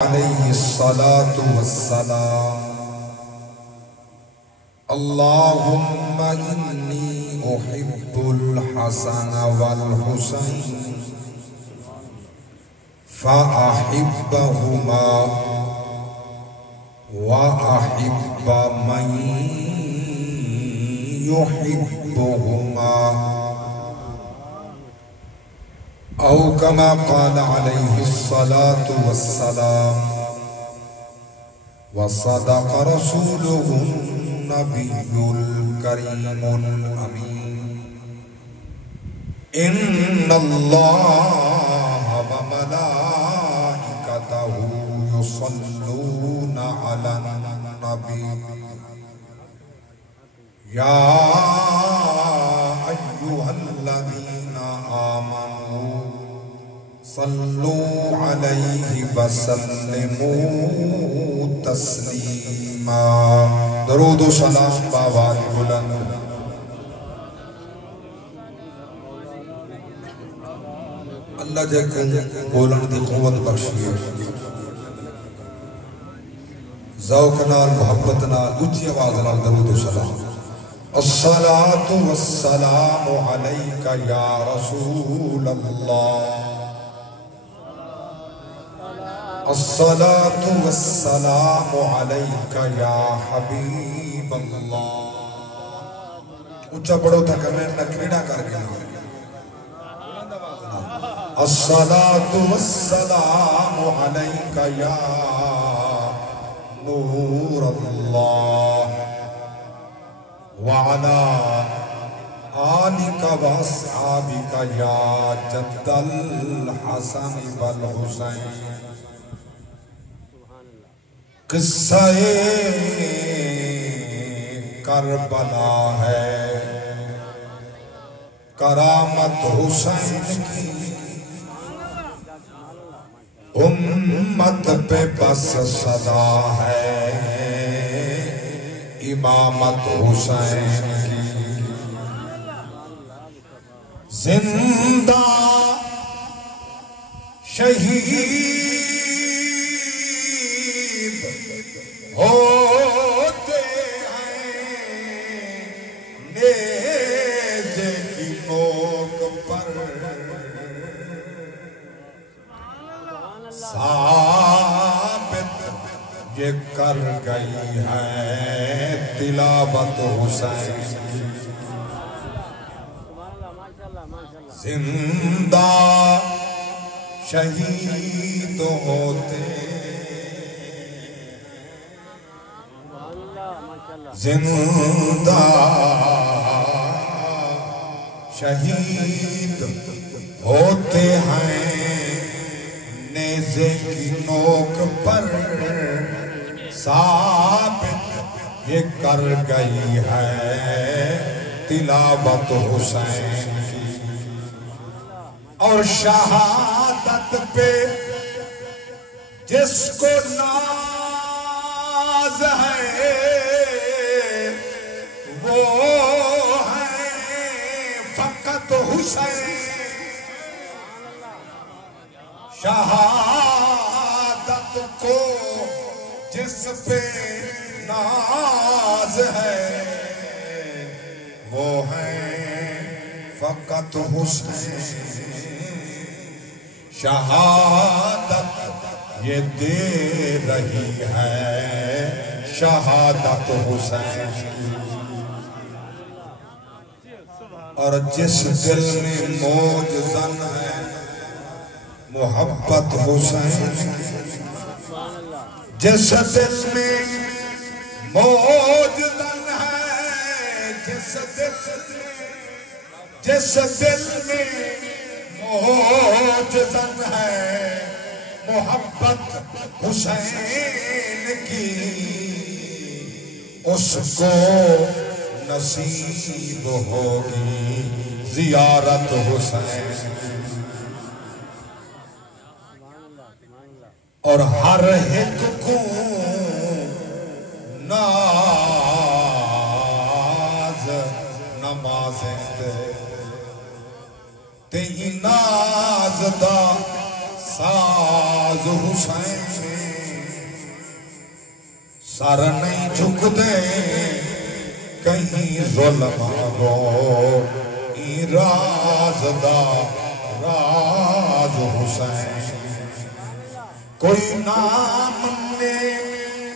علیہ الصلاة والسلام اللہم انی احب الحسن والحسین فأحبہما وأحب من يحبهما او کما قال علیہ الصلاة والسلام وصدق رسوله النبی الکریم الامین ان اللہ وملائکتہ یصلون علی النبی یا ایہا الذین آمنوا صلوا علیہ وسلموا تسلیما درود و سلام باوات بلند اللہ جے کن بولن دی قوت بخشیے ذوق نال محبت نال اچھی آواز نال درود و سلام الصلاة والسلام علیک یا رسول اللہ الصلاة والسلام علیک یا حبیب اللہ اچھا بڑھو تھا کہ میں نکریڑا کر گیا الصلاة والسلام علیک یا نور اللہ وعلا آلک واصحابک یا جد الحسن والحسین قصہ کربلا ہے کرامت حسین کی امت پہ بس صدا ہے امامت حسین کی زندہ شہید ہوتے ہیں نیزے کی نوک پر ثابت یہ کر گئی ہے تلاوت حسین کی زندہ شہید ہوتے زندہ شہید ہوتے ہیں نیزے کی نوک پر ثابت یہ کر گئی ہے تلاوت حسین کی اور شہادت پہ جس کو ناز ہے وہ ہے فقط حسین شہادت کو جس پہ ناز ہے وہ ہے فقط حسین شہادت یہ دے رہی ہے شہادت حسین کی اور جس دل میں موج زن ہے محبت حسین جس دل میں موج زن ہے جس دل میں موج زن ہے محبت حسین کی اس کو نصیب ہوگی زیارت حسین اور ہر ایک کو ناز نمازیں تے ناز دا ساز حسین سر نہیں جھک دے کہیں ظلم گو ای راز دا راز حسین کوئی نام نے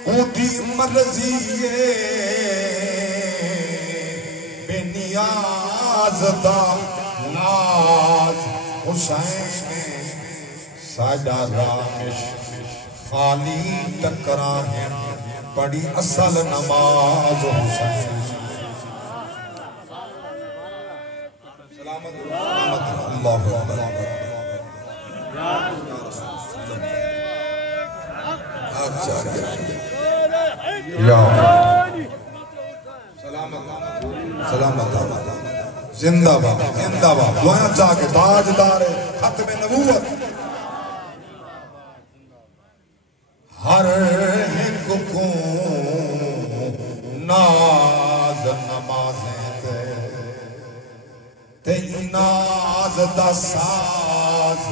اودی مرضیے بے نیاز دا ناز حسین ساڈا رامش خالی ٹکرا ہے بڑی اصل نماز حسین سلامت اللہ سلامت زندہ باب زندہ باب دعائیں جا کے تاجدار ختم نبوت ہر ایک کو ناز نمازیں تے ناز دا ساز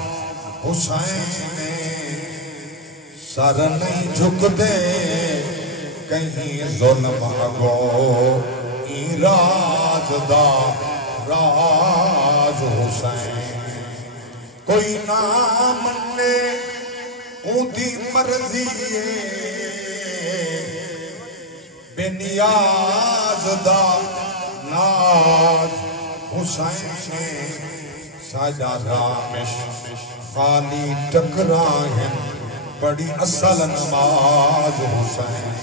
حسین سر نہیں جھک دے کہیں ظلم گو ای راز دا راز حسین کوئی نام نے اودی مرضیے بے نیاز دا ناز حسین ساڈا رامش خالی ٹکرا ہے بڑی اصل نماز حسین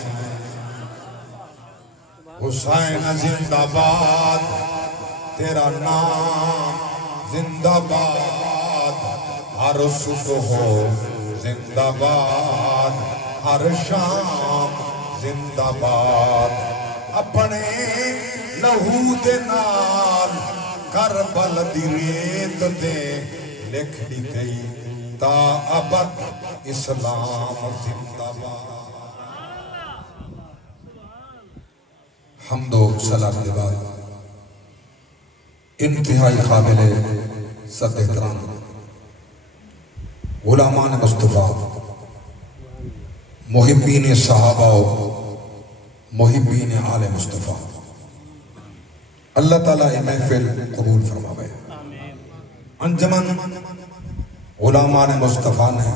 حسین زندہ باد تیرا نام زندہ باد ہر صبح زندہ باد ہر شام زندہ باد اپنے لہو دے نال کربل دی ریت دے لکھ دی گئی تا ابد اسلام زندہ باد حمد و سلام کے بعد انتہائی قابل صد احترام غلامان مصطفیٰ محبین صحابہ محبین آل مصطفیٰ اللہ تعالیٰ محفل قبول فرماوے انجمن غلامان مصطفیٰ نے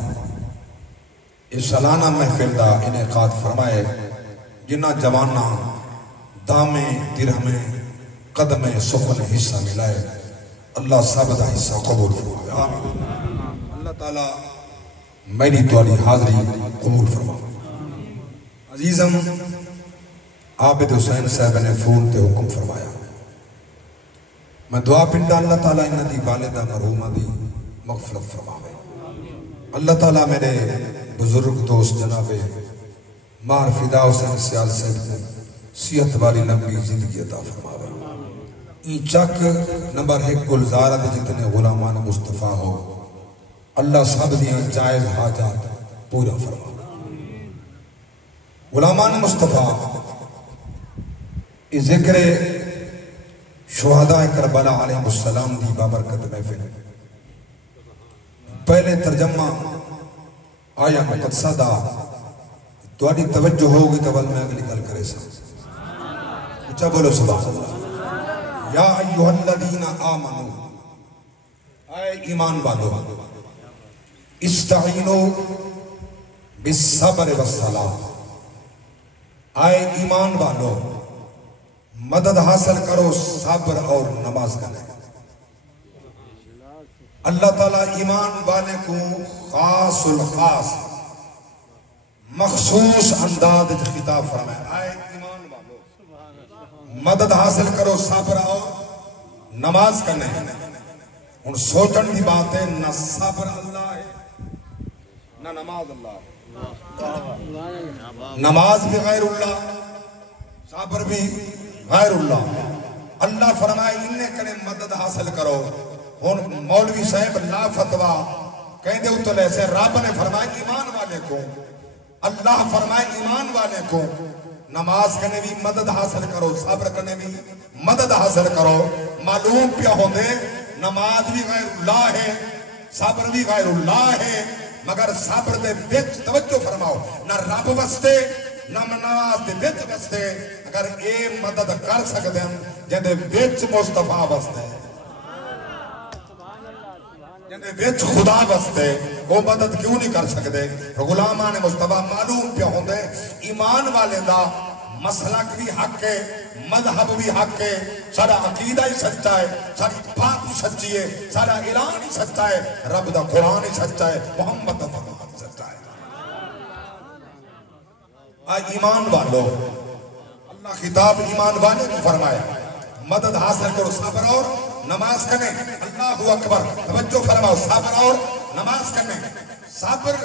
اس سالانہ محفل دا انعقاد فرمائے جنہ جوانہ دامے درہمیں قدمیں سخن حصہ ملائے اللہ سب دا حصہ قبول فرماوے آمین اللہ تعالیٰ میری توالی حاضری قبول فرماوے عزیزم عابد حسین صاحب نے فون تے حکم فرمایا میں دعا پنڈا اللہ تعالیٰ انہ دی والدہ مرحومہ دی مغفرت فرماوے اللہ تعالیٰ میرے بزرگ دوست جناب مار فدا حسین سیال صاحب صحت والی لمبی زندگی عطا فرماوے این چک نمبر 1 گلزارہ دے جتنے غلامان مصطفیٰ ہو اللہ سب دیاں جائز حاجات پورا فرماوے غلامان مصطفیٰ اس ذکر شہداء کربلا علیہ السلام دی بابرکت محفل پہلے ترجمہ آیا مقدسہ دا تواڈی توجہ ہوگی تو میں اگلی گل کرے سا اچھا بولو سبحان اللہ یا ایوہ الذین آمنو اے ایمان والو استعینو بالصبر والصلاۃ اے ایمان والو مدد حاصل کرو صبر اور نماز کریں اللہ تعالیٰ ایمان والے کو خاص الخاص مخصوص انداز خطاب فرمائے اے ایمان والو مدد حاصل کرو صبر اور نماز کریں ان سوچن دی بات ہے نہ صبر اللہ ہے نہ نماز اللہ ہے نماز بھی غیر اللہ صبر بھی غیر اللہ اللہ فرمائے انہیں کریں مدد حاصل کرو ہون مولوی صاحب لا فتوہ کہیں دے اتلے سے رب نے فرمائے ایمان والے کو اللہ فرمائے ایمان والے کو نماز کرنے بھی مدد حاصل کرو صبر کرنے بھی مدد حاصل کرو معلوم پیا ہوندے نماز بھی غیر اللہ ہے صبر بھی غیر اللہ ہے مگر صبر دے وچ توجہ فرماؤ نہ رب وستے نماز دے وچ وستے اگر اے مدد کر سکتے ہیں جندے وچ مصطفیٰ وستے جندے وچ خدا وستے وہ مدد کیوں نہیں کر سکتے؟ غلامان مصطفیٰ معلوم پہ ہوندے ایمان والے دا مسلک بھی حق ہے، مذہب بھی حق ہے، سارا عقیدہ ہی سچا ہے، ساری بات ہی سچی ہے، سارا اعلان ہی سچا ہے، رب دا قرآن ہی سچا ہے، محمد دا فرمان سچا ہے۔ آج ایمان والو اللہ خطاب ایمان والے کو فرمایا مدد حاصل کرو، صبر اور نماز کرنے۔ اللہ اکبر، توجہ فرماؤ، صبر اور نماز کرنے، صبر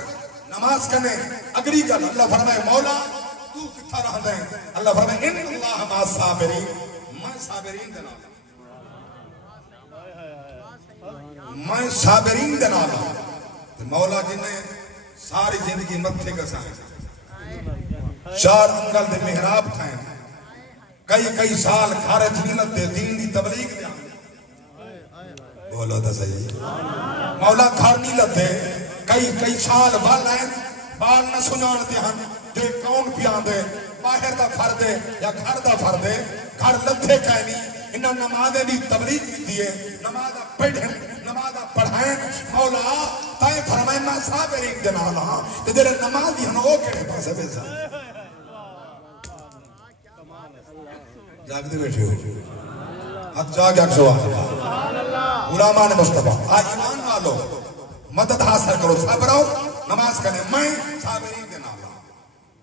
نماز کرنے۔ اگلی گل اللہ فرمائے مولا تو کتھا رہ دیں؟ اللہ فرمائے ان اللہ ما صابرین، میں صابرین دے نال، میں صابرین دے نال۔ مولا جنہیں ساری زندگی متھے کسائیں، چار انگل دے محراب تھائیں، کئی سال گھارے تھینت دے دین دی تبلیغ دیا، بولو تا صحیح، مولا گھر نہیں لتے، کئی سال والائیں بال نہ سنان دے ہن دے کون پیان دے باہر دا فردے یا گھر دا فردے گھر لتے کہنی انہاں نمازیں دی تبلیغ دیئے، نمازہ پڑھیں، نمازہ پڑھائیں۔ مولا تائیں فرمائیں میں صابرین دے نال ہاں تے تیرے نماز دی ہن او کیڑے پاسے بیٹھا جاگتے بیٹھے ہو ہاتھ جاگ ایک سوال غلامان مصطفیٰ آج ایمان والو مدد حاصل کرو، صبر اور نماز کرنے، میں صابرین دے نال ہاں۔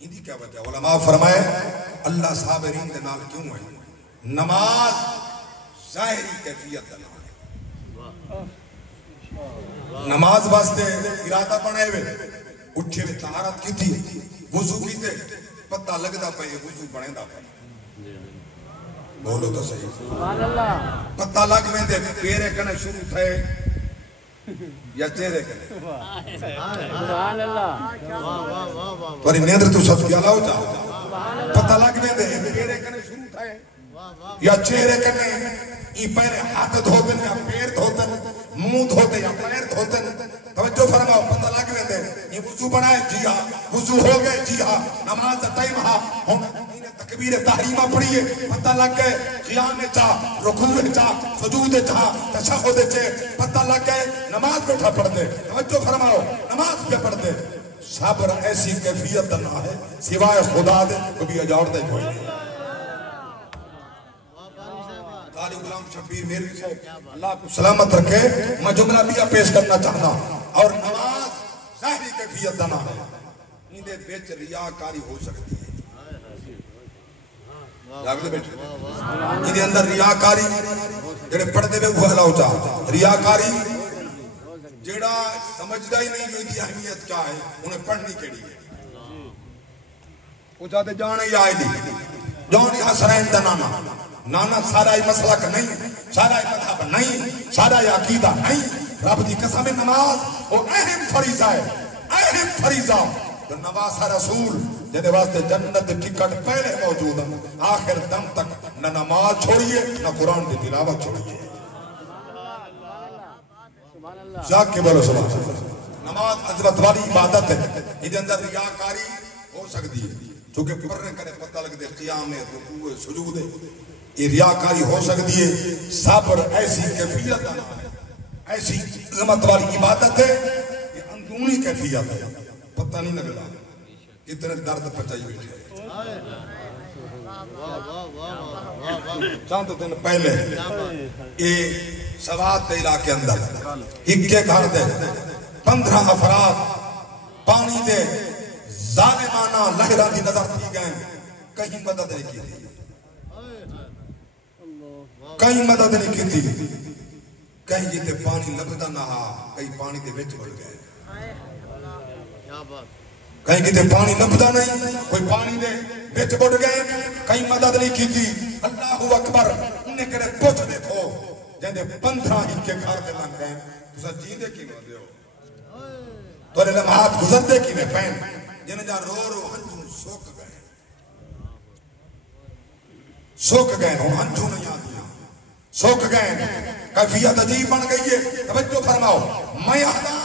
اندھی کیا وجہ؟ علماء فرمائے اللہ صابرین دے نال کیوں ہے؟ نماز ظاہری کیفیت دے نال، نماز واسطے ارادہ بنائے ہوئے اٹھے ہوئے طہارت کی تھی، وضو کی تے پتہ لگدا پے وضو بنے دا پے، بولو تو صحیح، پتہ لگ میں دے پیرے کنے شروع تھے یا چہرے کنے، سبحان اللہ، توری نیندر تو سب کی علاو جاؤ، پتہ لگ میں دے پیرے کنے شروع تھے یا چہرے کنے، ای پہلے ہاتھ دھوتن یا پیر دھوتن، منہ دھوتے یا پیر دھوتن، توجہ فرماؤ پتہ لگ میں دے یہ وضو بنائے جی ہاں، وضو ہو گئے جی ہاں، نماز دا ٹائم ہاں، ہم تکبیر تحریمہ پڑھئے پتہ لگ گئے، قیام چاہ، رکوع چاہ، سجود چاہ، تشہد چاہ، پتہ لگ گئے، نماز بیٹھا پڑھ دے، توجہ فرماؤ نماز پہ پڑھ دے۔ صبر ایسی کیفیت نہ ہے سوائے خدا دے کبھی اجاڑ دے کوئی نہیں۔ قاری غلام شبیر میری صاحب اللہ کو سلامت رکھے، میں جملہ بھی پیش کرنا چاہنا، اور نماز ظاہری کیفیت نہ ہے، اندے بیچ ریاکاری ہو سکتی ہے، جاگتے بیٹھے انہیں اندر ریاکاری جڑے پڑھتے ہوئے وہ اللہ چاہ، ریاکاری جڑا سمجھدا ہی نہیں ہوئی دی اہمیت کیا ہے انہیں پڑھنی کیڑی ہے، وہ چاہتے جانے ہی آئے دی جانی حسرین دا نانا سارا ہی مسلک نہیں، سارا ہی مذہب نہیں، سارا ہی عقیدہ نہیں، رب دی قسم نماز وہ اہم فریضہ ہے، اہم فریضہ، تو نواسہ رسول جنہیں واسطے جنت ٹکٹ پہلے موجود ہیں، آخر دم تک نہ نماز چھوڑیے نہ قرآن کی تلاوت چھوڑیے، جاگ کے بولو سبحان اللہ۔ نماز عظمت والی عبادت ہے، یہ اندر ریاکاری ہو سکتی ہے، چونکہ پڑھنے کرے پتہ لگ دے قیام ہے، رکوع ہے، سجود ہے، یہ ریاکاری ہو سکتی ہے۔ صبر ایسی کیفیت ہے، ایسی عظمت والی عبادت ہے، یہ اندرونی کیفیت ہے، پتہ نہیں لگتا کتنے درد پچائی بیٹھے۔ چاند دن پہلے یہ سوات علاقے اندر ہکے گھر دے 15 افراد پانی دے ظالمانہ لہرہ دی نظر تھی گئے، کہیں مدد نہیں کی تھی، کہیں مدد نہیں کی تھی، کہیں جیتے پانی لبدا نہ کہیں پانی دے وچ بڑھ گئے، کہیں کتے پانی لبدا نہیں کوئی پانی دے وچ بڑھ گئے، کہیں مدد نہیں کی تھی۔ اللہ اکبر، انہیں کرے پوچھ دے تھو جہاں 15 ہی کے گھر دے لگ گئے، تو سا جیندے کی نہ دے ہو تو لمحات گزر دے کی میں پہن جنہیں جا رو ہنجوں سوک گئے، سوک گئے ہوں ہنجوں نہیں آدیا، سوک گئے، کیفیت عجیب بن گئی ہے۔ توجہ فرماؤ، میں آدھا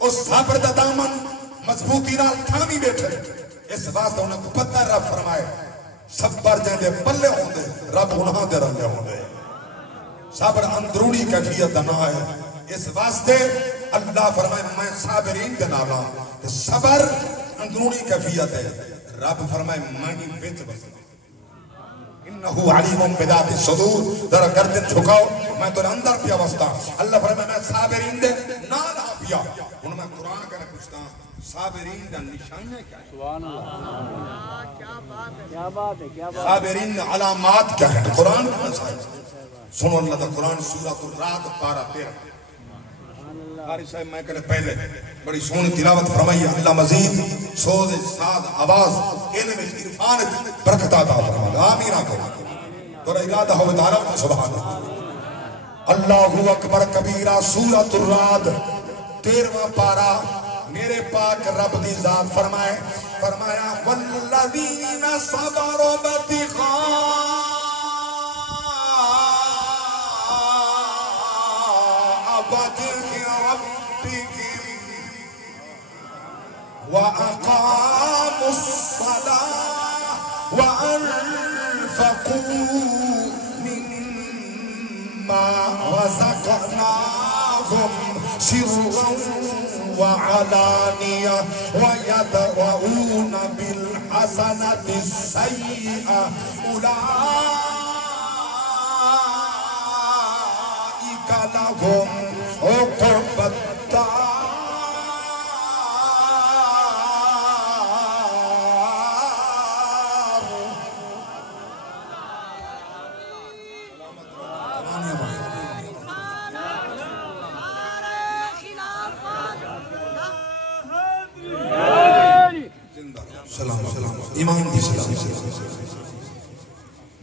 اس صبر دا دامن مضبوطی نال تھامی بیٹھے، اس واسطے انہیں کو پتہ ہے رب فرمائے صبر جہاں پلے ہوں دے رب انہاں دے رنگے ہوں دے صبر اندرونی کیفیت نہ ہے اس واسطے اللہ فرمائے میں صابرین کے نالا صبر اندرونی کیفیت ہے رب فرمائے میں ہی وچ بس انہو علیم بذات الصدور ذرا گردن جھکاؤ میں تو اندر پیا وستا اللہ فرمائے میں صابرین دے نالا پیا انہوں میں قرآن کہنے پوچھتا صابرین دا نشانہ کیا ہے سبحان اللہ کیا بات ہے صابرین علامات کیا ہے قرآن سنو اللہ دا قرآن سورۃ الرعد پارہ 13 قاری صاحب میں کہنے پہلے بڑی سونی تلاوت فرمائی اللہ مزید سوز ساد آواز علم عرفان برکت عطا فرمائے آمین آکو تو ارادہ ہو تعالی سبحان اللہ اکبر کبیرہ سورۃ الرعد 13واں پارہ میرے پاک رب دی ذات فرمائے فرمایا والذین صبروا ابتغاء وَأَقَامُوا الصَّلَاةَ وَأَنفَقُوا مِمَّا رَزَقْنَاهُمْ سِرًّا وَعَلَانِيَةً وَيَدْرَءُونَ بِالْحَسَنَةِ السَّيِّئَةَ أُولَئِكَ لَهُمْ عُقْبَى الدَّارِ ایمان دی سلام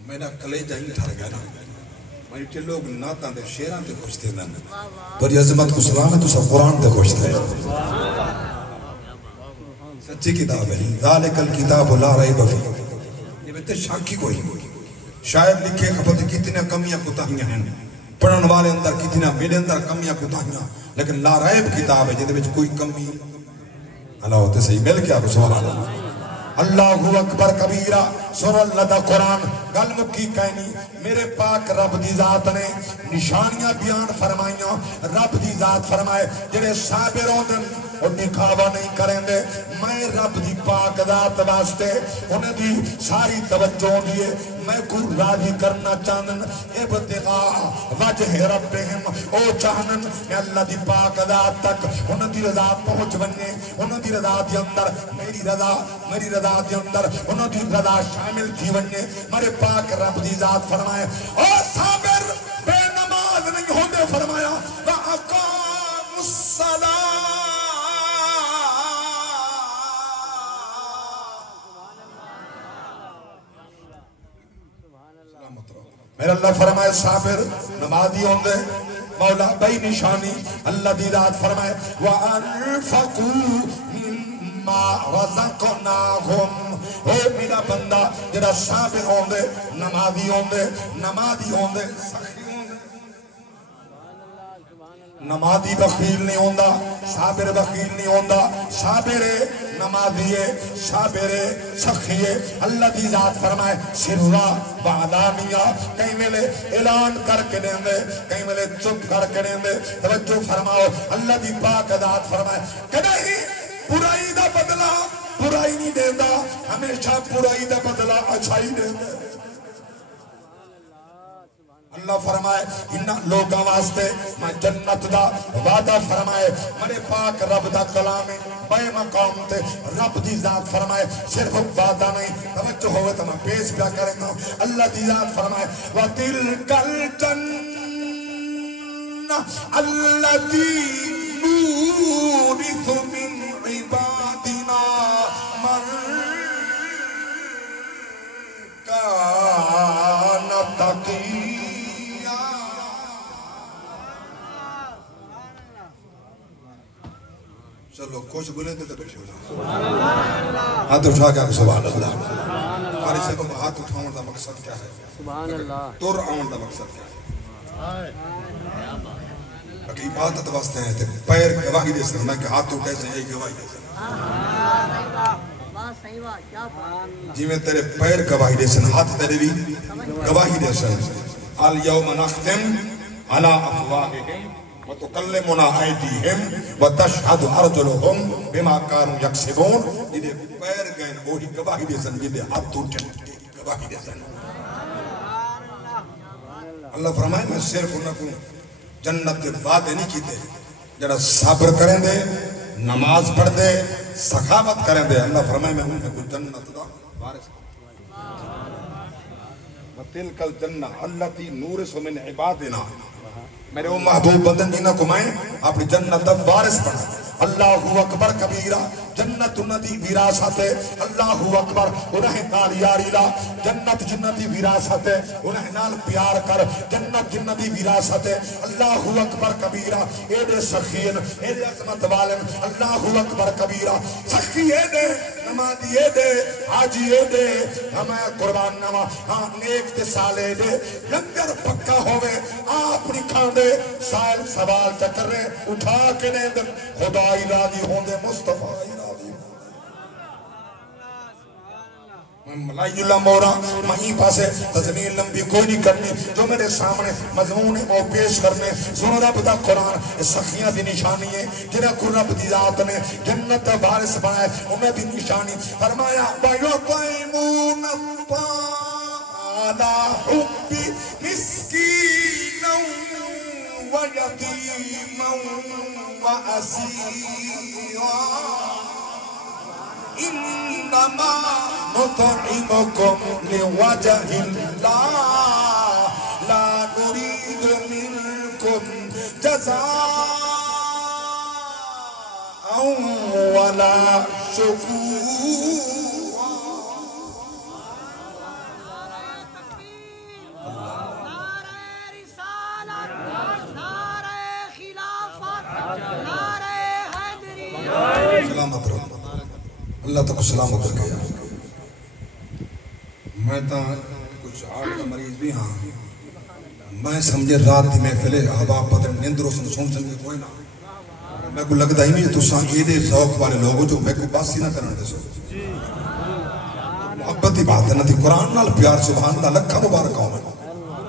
میرا کلیجہ ہی ٹھر گیا نا میں کہ لوگ ناتاں دے شیران دے خوشتے ہیں پر یہ عظمت کو سلام ہے تو سب قرآن دے خوشتے ہیں سچی کتاب ہے ذالک الکتاب لا ریب فیہ یہ بہتے شاکی کوئی شاید لکھے خبر کتنے کمیاں کتاہیاں ہیں پڑھن والے اندر کتنے میرے اندر کمیاں کتاہیاں لیکن لا ریب کتاب ہے جہاں کوئی کمی اللہ ہوتے صحیح مل کے آپ سبحان اللہ اللہ اکبر کبیرہ سر اللہ دا قرآن گل مکی کہنی میرے پاک رب دی ذات نے نشانیاں بیان فرمائیاں رب دی ذات فرمائے جنہیں صابر ہوندن اور دکھاوا نہیں کریں دے میں رب دی پاک ذات واسطے انہیں دی ساری توجہ دیئے میں کو راضی کرنا چاہنن ابتغاء وجہ ربہم او چاہنن کہ اللہ دی پاک ذات تک انہیں دی رضا پہنچ بننے انہیں دی رضا دی اندر میری رضا دی اندر انہوں دی رضا شامل تھی وننے میرے پاک رب دی ذات فرمائے او صابر بے نماز نہیں ہوندے فرمایا وَأَقَامُوا الصَّلَاةَ میرا اللہ فرمائے صابر نمازی ہوندے مولا بھائی نشانی اللہ دی ذات فرمائے وَأَنفَقُوا مِمَّا رَزَقْنَاهُمْ اے میرا بندہ جڑا صابر ہوندے نمازی ہوندے سخی ہوندے نمازی بخیل نہیں ہوندا صابر بخیل نہیں ہوندا صابر نمازی صابر سخی اللہ دی ذات فرمائے سرا وعلانیہ کہیں ملے اعلان کر کے دیں دے کہیں ملے چپ کر کے دیں دے توجہ فرماؤ اللہ دی پاک ذات فرمائے کدھا ہی برائی دا بدلہ برائی نہیں دیندہ ہمیشہ برائی دا بدلہ اچھائی دیندہ اللہ فرمائے انہا لوگاں واسطے میں جنت دا وعدہ فرمائے میرے پاک رب دا کلام بے مقام تے رب دی ذات فرمائے صرف وعدہ نہیں توجہ ہوئے تو میں پیش پیا کریں گا اللہ دی ذات فرمائے وَتِلْكَ الْجَنَّةُ الَّتِي نُورِثُ مِنْ عِبَادِنَا مَنْ كَانَ تَقِيًّا چلو کچھ بولے تھے تو بیٹھے ہو ہاتھ اٹھا کے سبحان اللہ ہمارے سے ہاتھ اٹھاؤں دا مقصد کیا ہے سبحان اللہ تور آؤں دا مقصد کیا ہے اگر عبادت واسطے ہیں تو پیر گواہی دے سکتا میں کہ ہاتھ اٹھے سے یہی گواہی دے سکتا جی میں تیرے پیر گواہی دے سن ہاتھ تیرے بھی گواہی دے سن الیوم نختم علی افواہہم وتکلمنا ایدیہم وتشہد ارجلہم بما کانوا یکسبون جدے پیر گئن وہی گواہی دے سن جدے ہاتھ ٹوٹے گواہی دے سن اللہ فرمائے میں صرف انہوں کو جنت کے وعدے نہیں کیتے جڑا صبر کریں دے نماز پڑھ دے سخاوت کریں دے اللہ فرمائے میں انہیں کو جنت دا وارث وَتِلْكَ الْجَنَّةُ الَّتِي نُورِثُ مِنْ عِبَادِنَا میرے وہ محبوب بندن جنہ کو میں اپنی جنت دا وارث بنا اللہ اکبر کبیرہ جنت انہی وراثت ہے اللہ اکبر انہیں نال یاری لا جنت جنتی وراثت ہے انہیں نال پیار کر جنت جنتی وراثت ہے اللہ اکبر کبیرہ اے دے سخین اے دے عظمت والن اللہ اکبر کبیرہ سخی اے دے نمازی اے دے حاجی اے دے ہمیں قربان نما ہاں نیک تے سالے دے لنگر پکا ہوئے آپ نکھان دے سائل سوال چکر رہے اٹھا کے نیند خدا راضی ہوں دے مصطفیٰ راضی میں ملائی اللہ مورا مہی پاسے تزمین لمبی کوئی نہیں کرنی جو میرے سامنے مضمون ہے وہ پیش کرنے سن رب دا قرآن سخیاں دی نشانی ہے جنہ کو رب دی ذات نے جنت وارث بنائے انہیں بھی نشانی فرمایا وَيُطْعِمُونَ الطَّعَامَ عَلَى حُبِّهِ مِسْكِينًا وَيَتِيمًا وَأَسِيرًا إِنَّمَا نُطْعِمُكُمْ لِوَجْهِ اللَّهِ لَا نُرِيدُ مِنْكُمْ جَزَاءً وَلَا شُكُورًا سلامت رہو اللہ تک سلامت رکھے میں تا کچھ آٹھ کا مریض بھی ہاں میں سمجھے رات دی محفلے احباب پتر نیندروں سن سمجھے کوئی نہ میں کو لگتا ہی نہیں تو ساں ایدے ذوق والے لوگوں جو میں کو باسی نہ کرنے دے سو محبت ہی بات ہے نہ تھی قرآن نال پیار سبحان اللہ لکھا مبارک ہوں میں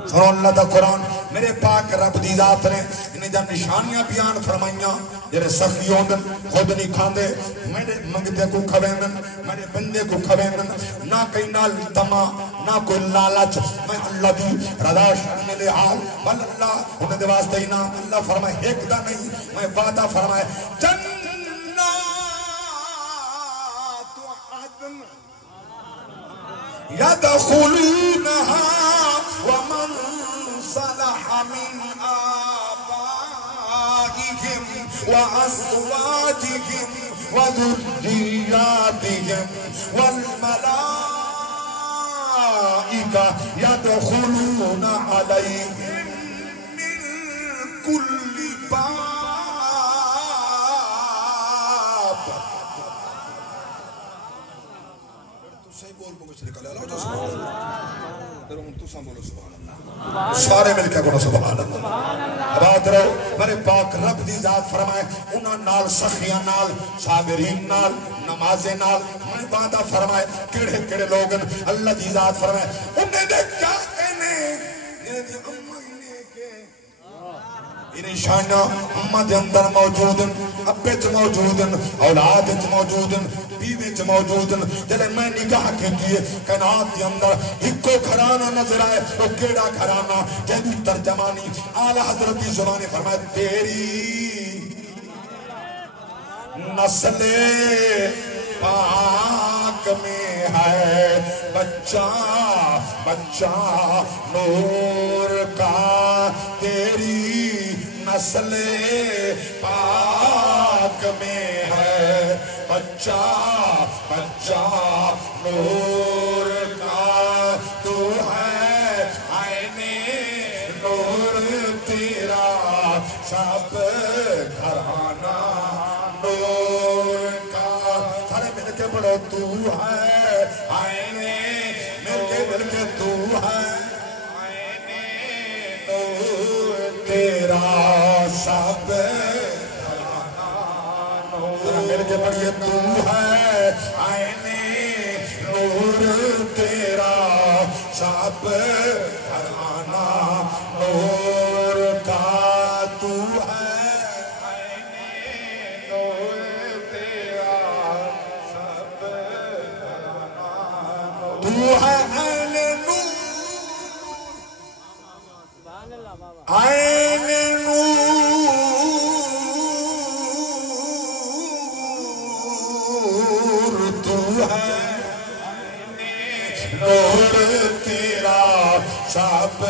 سنو اللہ دا قرآن میرے پاک رب دی ذات نے انہیں جب نشانیاں بیان فرمائیاں جرے سخی ہوندن خود نہیں کھاندے میرے منگتے کو کھویندن میرے بندے کو کھویندن نہ کئی نال تما نہ کوئی لالچ میں اللہ دی رضا شرم لے حال بل اللہ انہیں دے واسطے ہی نام اللہ فرمائے ایک دا نہیں میں وعدہ فرمائے جنات عدن يدخلونها ومن صلح من آبائهم وأزواجهم وذرياتهم والملائكة يدخلون عليهم من كل باب سارے مل کے بولو سبحان اللہ آباد رہو میرے پاک رب دی ذات فرمائے انہاں نال سخیاں نال صابرین نال نمازیں نال میں وعدہ فرمائے کیڑے کیڑے لوگن اللہ دی ذات فرمائے انہیں دے کیا کہنے یہ دی امائنے کے انہیں شانہ امہ دے اندر موجودن ابے چ موجودن اولاد چ موجودن بیوے چ موجودن جلے میں نگاہ کی دیئے کائنات کے اندر ایک کو گھرانہ نظر آئے وہ کیڑا گھرانہ جہدی ترجمانی اعلیٰ حضرت کی زبانیں فرمائے تیری نسل پاک میں ہے بچہ بچہ نور کا تیری نسل پاک میں ہے بچہ بچہ نور کا تو ہے عین نور تیرا سب گھرانہ نور کا سارے مل کے پڑھو تو ہے عین مل کے تو ہے عین نور تیرا سب گھرانہ نور مل کے پڑھیے تو ہے عین شب گھرانہ نور کا تو ہے عین نور تیرا شب گھرانہ تو ہے عین نور عین نور تو ہے نور تیرا شب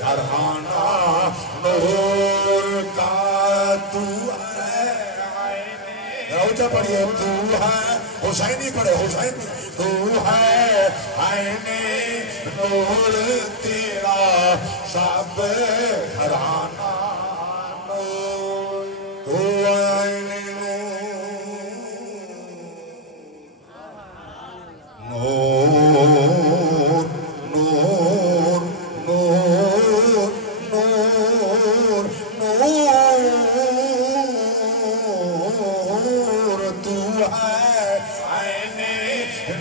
گھرانہ نور کا تو ہے روچہ پڑھئے تو ہے حسینی پڑھے حسینی تو ہے عین نور تیرا شب گھرانہ نور تو عین نور نور نور نور نور تو ہے عین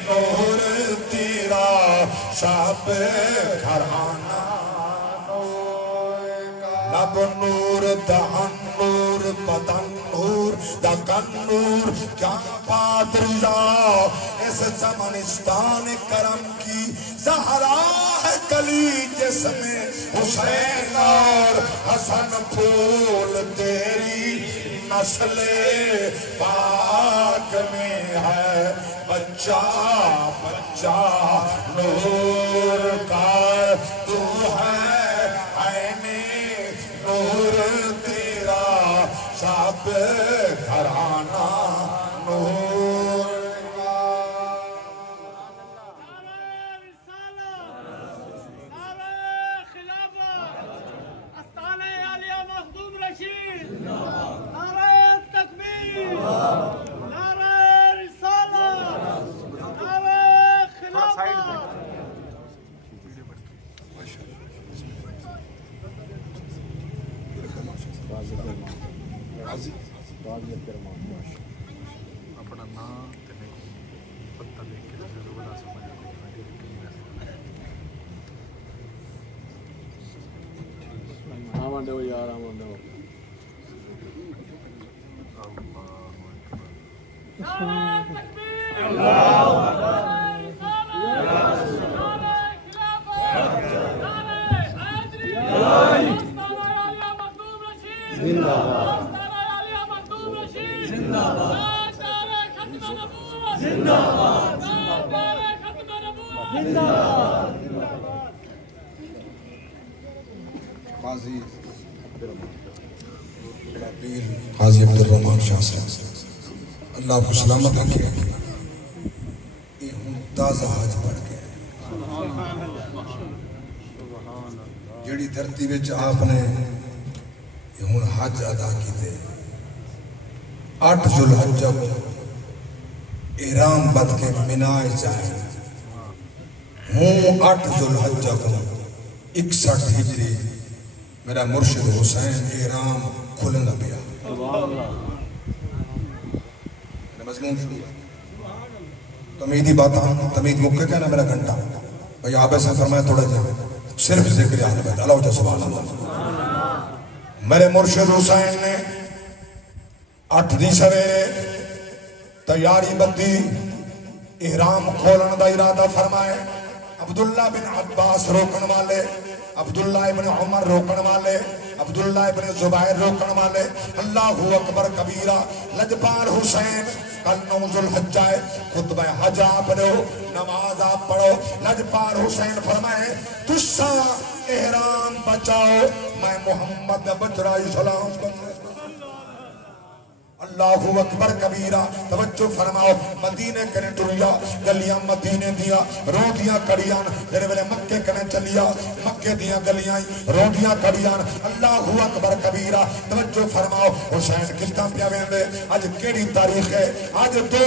نور تیرا شب گھرانہ لب نور دہن نور بدن نور دکن نور کیا بات رضا اس زمانستان کرم کی زہرا ہے کلی جس میں حسین اور حسن پھول تیری نسل پاک میں ہے بچہ بچہ نور کا تو ہے عین نور تیرا شب گھرانہ نور کا نعرہ خلافت آستانہ عالیہ مخدوم رشید نعرہ تکبیر نعرہ رسالت نعرہ خلافت اپنا نام پتہ دیکھ کے ضرور بنا سمجھ آمن دو یار آمن دو نعرہ تکبیر نعرہ رسالت نعرہ خلافت نعرہ حیدری آستانہ عالیہ مخدوم رشید آستانہ عالیہ مخدوم رشید نعرہ ختم نبوت نعرہ ختم نبوت قاضی قاضی عبدالرحمان شاہ صاحب اللہ کو سلامت رکھے یہ ہوں تازہ حج پڑھ کے جڑی دھرتی وچ آپ نے یہ ہوں حج ادا کیتے 8 ذوالحجہ کو احرام بد کے منائے جائے ہوں 8 ذوالحجہ کو 61 ہجری میرا مرشد حسین احرام کھلنا پیا مضمون تمیدی بات تمید مکہ کہنا میرا گھنٹہ بھئی آپ ایسا فرمایا تھوڑا جائے صرف ذکر آنے بیت اللہ وجہ سبحان اللہ میرے مرشد حسین نے 8 دی سویرے تیاری بندی احرام کھولن دا ارادہ فرمائے عبداللہ بن عباس روکن والے عبداللہ ابن عمر روکن والے عبداللہ ابن زبیر روکن والے اللہ اکبر کبیرہ لجپال حسین کل 9 ذوالحجہ خطبہ حج آپ پڑھو نماز آپ پڑھو لجپال حسین فرمائے تسا احرام بچاؤ میں محمد بچرائی سلام اللہ اکبر کبیرہ توجہ فرماؤ مدینے کنے ٹریا گلیاں مدینے دیا روڈیاں کڑیاں جنہیں ویلے مکے کنے چلیا مکے دیا گلیاں روڈیاں کڑیاں اللہ اکبر کبیرہ توجہ فرماؤ حسین کشتہ پیا ویندے آج کیڑی تاریخ ہے آج 2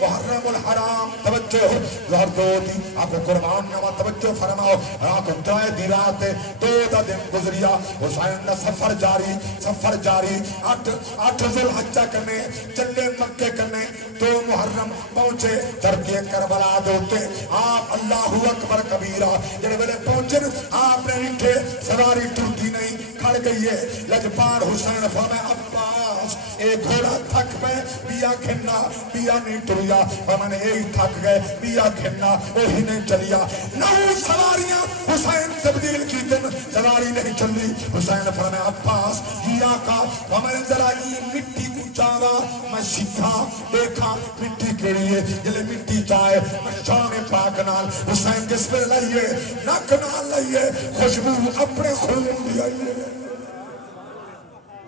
محرم الحرام توجہ ظہر 2 دی آپ قربان نوا توجہ فرماؤ آپ 2 دی رات 2 دا دن گزریا حسین دا سفر جاری 8 ذوالحجہ کرنے چلے مکے کرنے 2 محرم پہنچے ترکیے کربلا دوتے آپ اللہ اکبر کبیرہ جڑے ویلے پہنچن آپ نے نٹھے سواری ٹرتی نہیں کھڑ گئی ہے لجپال حسین فرمایا عباس اے گھوڑا تھک پہ بیا کھنا بیا نہیں ٹریا فرمانے اے تھک گئے بیا کھنا وہی نہیں چلیا نو سواریاں حسین تبدیل کی دن سواری نہیں چلی حسین فرمایا عباس جی آقا فرمانے ذرا یہ مٹی کو چاوا میں سکھا دیکھا مٹی کیڑی ہے جلے مٹی چاہے میں شان پاک نال حسین کس پر لائیے نک نال لائیے خوشبو اپنے خون بھی آئیے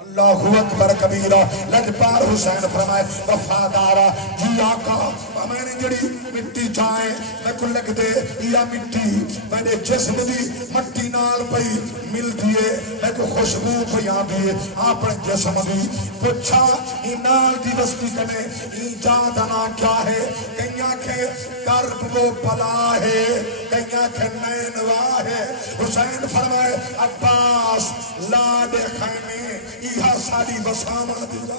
اللہ اکبر کبیرہ لجپال حسین فرمائے وفادارہ جی آقا میں نے جڑی مٹی چاہے میں کو لگ دے یا مٹی میں نے جسم دی مٹی نال پئی مل دیے میں کو خوشبو پیا دیے اپنے جسم دی پوچھا نال دی بستی کنے ایجادنا کیا ہے کئیاں کے کرب و بلا ہے کئیاں کے نینوا ہے حسین فرمائے عباس لا دے خیمے ساری وسامہ دلا